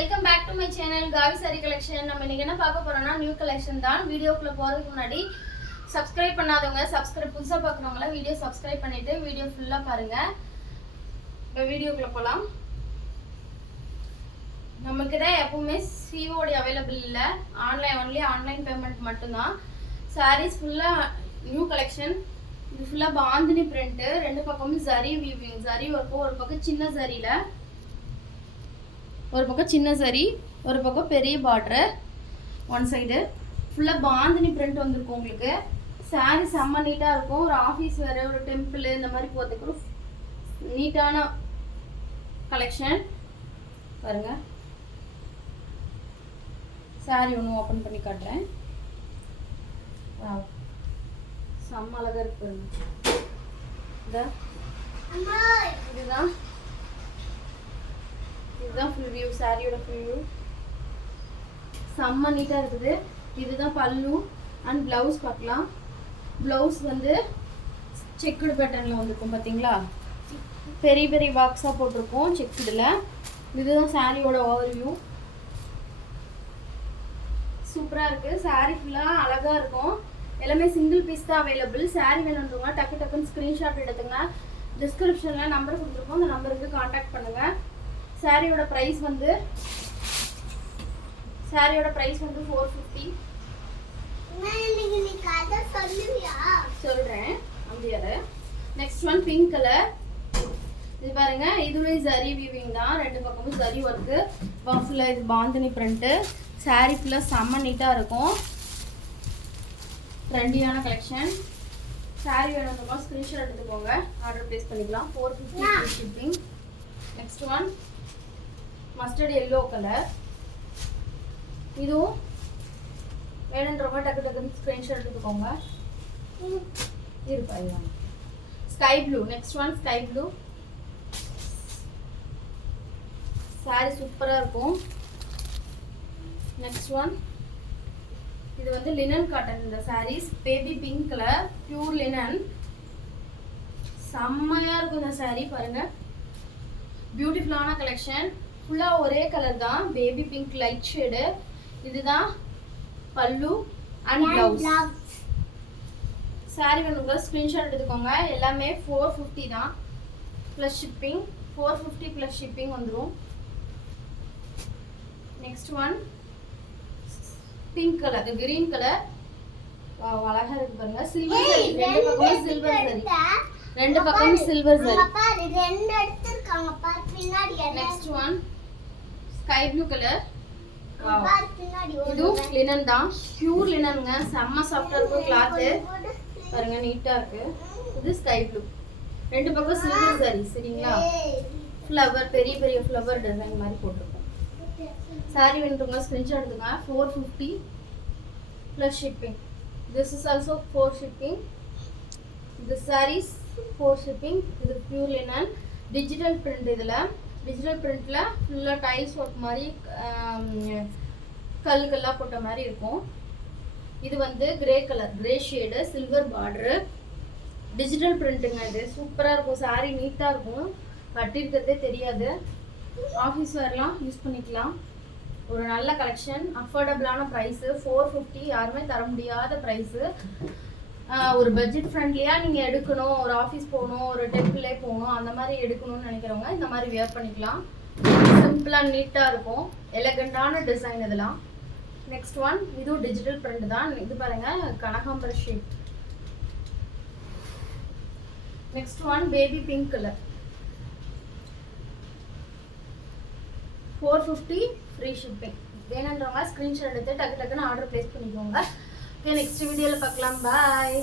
Welcome back to my channel காவி sari collection. நம்ம இன்னைக்கு என்ன பார்க்க போறோம்னா நியூ கலெக்ஷன் தான். வீடியோக்குள்ள போறதுக்கு முன்னாடி சப்ஸ்கிரைப் பண்ணாதவங்க புதுசா பார்க்குறவங்கள வீடியோ சப்ஸ்கிரைப் பண்ணிட்டு வீடியோ ஃபுல்லா பாருங்க. இப்போ வீடியோக்குள்ள போலாம். நமக்கு தான் எப்பவுமே சிஓடி அவைலபிள் இல்லை, ஆன்லைன் பேமெண்ட் மட்டும்தான். சாரீஸ் ஃபுல்லா நியூ கலெக்ஷன். இது ஃபுல்லா பாந்தினி பிரிண்ட், ரெண்டு பக்கமும் ஜரி வீவிங், ஜரி ஒர்க்கும், ஒரு பக்கம் சின்ன ஜரியில, ஒரு பக்கம் சின்ன சரி, ஒரு பக்கம் பெரிய பார்டர், ஒன் சைடு ஃபுல்லாக பாந்தினி பிரிண்ட் வந்துருக்கும். உங்களுக்கு சாரீ செம்ம நீட்டாக இருக்கும். ஒரு ஆஃபீஸ் வேறு, ஒரு டெம்பிள், இந்த மாதிரி போகிறதுக்கு ஒரு நீட்டான கலெக்ஷன். பாருங்க, சாரீ ஒன்று ஓப்பன் பண்ணி காட்டுறேன். செம்ம அழகாக இருக்கு பாருங்க. இதுதான் ஃபுல் வியூ, சாரியோட ஃபுல் வியூ. செம்ம நீட்டாக இருக்குது. இதுதான் பல்லு அண்ட் ப்ளவுஸ் பார்க்கலாம். ப்ளவுஸ் வந்து செக்குடு பேட்டர்னில் வந்துருக்கும் பார்த்தீங்களா, பெரிய பெரிய பாக்ஸாக போட்டிருக்கோம் செக்குடில். இதுதான் சாரியோட ஓவர் வியூ. சூப்பராக இருக்குது. சாரீ ஃபுல்லாக அழகாக இருக்கும். எல்லாமே சிங்கிள் பீஸ் தான் அவைலபிள். சாரீ வேணுன்றவங்க டக்குன்னு ஸ்க்ரீன்ஷாட் எடுத்துங்க. டிஸ்கிரிப்ஷனில் நம்பர் கொடுத்துருக்கோம், அந்த நம்பருக்கு காண்டாக்ட் பண்ணுங்கள். சாரியோட ப்ரைஸ் வந்து 450. சொல்றேன் அப்படியாரு. Next one pink colour. இது பாருங்க, இதுவே ஜரி வீவிங் தான், ரெண்டு பக்கமும் ஜரி ஒர்க்கு. ஃபுல்லா இது பாந்தினி பிரிண்ட். சாரி ஃபுல்லா செம்ம நீட்டா இருக்கும். ட்ரெண்டியான கலெக்ஷன். சாரி வேணும்னா ஸ்கிரீன்ஷாட் எடுத்துக்கோங்க, ஆர்டர் பிளேஸ் பண்ணிக்கலாம். 450 shipping. Next one mustard yellow colour. இதுவும் வேணுன்றவங்க டக்குன்னு ஸ்க்ரீன்ஷாட் எடுத்துக்கோங்க. இருப்பா. Sky blue. Next one sky blue. Sari சூப்பராக இருக்கும். நெக்ஸ்ட் ஒன் இது வந்து லினன் காட்டன். இந்த saris baby pink colour, pure linen. செம்மையாக இருக்கும் இந்த சாரீ. பாருங்க, பியூட்டிஃபுல்லான கலெக்ஷன். ஃபுல்லாக ஒரே கலர் தான், பேபி பிங்க் லைட் ஷேடு. இதுதான் பல்லு அண்ட் ப்ளவுஸ். சாரி வேணுங்க ஸ்க்ரீன்ஷாட் எடுத்துக்கோங்க. எல்லாமே 450 தான் ப்ளஸ் ஷிப்பிங். 450 ப்ளஸ் ஷிப்பிங் வந்துடும். Next one pink colour, green colour. அழகா இருக்கு பாருங்க. சில்வர் சரி, ரெண்டு பக்கமும் சில்வர் சரி, ரெண்டு பக்கம் சில்வர் சரி. Next one sky blue colour. இது லினன் தான், பியூர் லினனுங்க. செம்ம சாஃப்டா இருக்கும் கிளாத். பாருங்க, நீட்டா இருக்கு. இது ஸ்கை ப்ளூ, ரெண்டு பக்கம் சில்வர் சரி. சரிங்களா, ஃப்ளவர், பெரிய பெரிய ஃப்ளவர் டிசைன் மாதிரி போட்டிருக்கோம். சாரி வேணுங்க ஸ்கிரீன்ஷாட் எடுத்துங்க. 450 plus shipping. This is also 4 shipping. This sarees 4 shipping. இது பியூர் லினன், டிஜிட்டல் பிரிண்ட். இதில் டிஜிட்டல் பிரிண்ட்ல ஃபுல்லாக டைல்ஸ் ஒர்க் மாதிரி கல்லாக போட்ட மாதிரி இருக்கும். இது வந்து grey colour, grey shade, silver border, digital பிரிண்ட்டுங்க. இது சூப்பராக இருக்கும். சாரீ நீட்டாக இருக்கும், கட்டிருக்கிறதே தெரியாது. ஆஃபீஸ் வேர்லாம் யூஸ் பண்ணிக்கலாம். ஒரு நல்ல கலெக்ஷன், அஃபோர்டபுளான ப்ரைஸு. 450 யாருமே தர முடியாத ப்ரைஸு. ஒரு பட்ஜெட் ஃப்ரெண்ட்லியாக நீங்கள் எடுக்கணும், ஒரு ஆஃபீஸ் போகணும், ஒரு டெம்பிளே போகணும், அந்த மாதிரி எடுக்கணும்னு நினைக்கிறவங்க இந்த மாதிரி வியர் பண்ணிக்கலாம். சிம்பிளாக நீட்டாக இருக்கும், எலகண்டான டிசைன் இதெல்லாம். நெக்ஸ்ட் ஒன் இதுவும் டிஜிட்டல் பிரிண்ட் தான். இது பாருங்கள், கனகாம்பர shape. Next one baby pink colour. 450 free shipping. வேணுன்றவங்க ஸ்க்ரீன்ஷாட் எடுத்து டக்குன்னு ஆர்டர் பிளேஸ் பண்ணிக்கோங்க. ஓகே, நெக்ஸ்ட் வீடியோவில் பார்க்கலாம். பாய்.